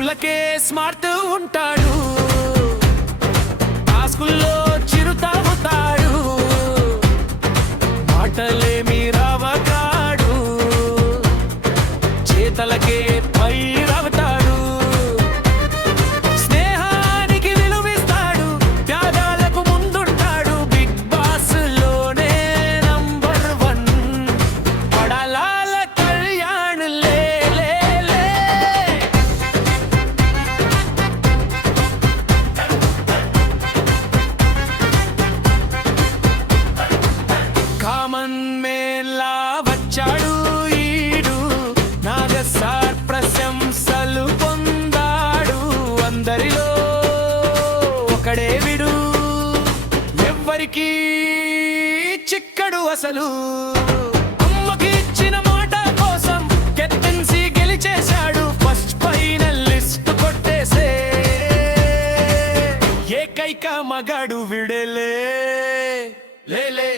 మార్కులకే smart ఉంటాడు, టాస్కుల్లో చిరుతావుతాడు, మాటలేమి రావతాడు, చేతలకే పైరవుతాడు, స్నేహానికి విలువిస్తాడు, త్యాగాలకు ముందుంటాడు, బిగ్ బాస్ లోనే నంబర్ 1 పడాలాల కళ్యాణ్ లే లే లే. కామన్ మేలా వచ్చాడు ఈడు, నాగసార్ ప్రశంసలు పొందాడు, అందరిలో ఒకడే విడు, ఎవ్వరికీ చిక్కడు అసలు. అమ్మకి ఇచ్చిన మాట కోసం కెప్టెన్సీ గెలిచేశాడు, ఫస్ట్ ఫైనల్ లిస్ట్ కొట్టేసే ఏకైక మగాడు విడలే లేలే.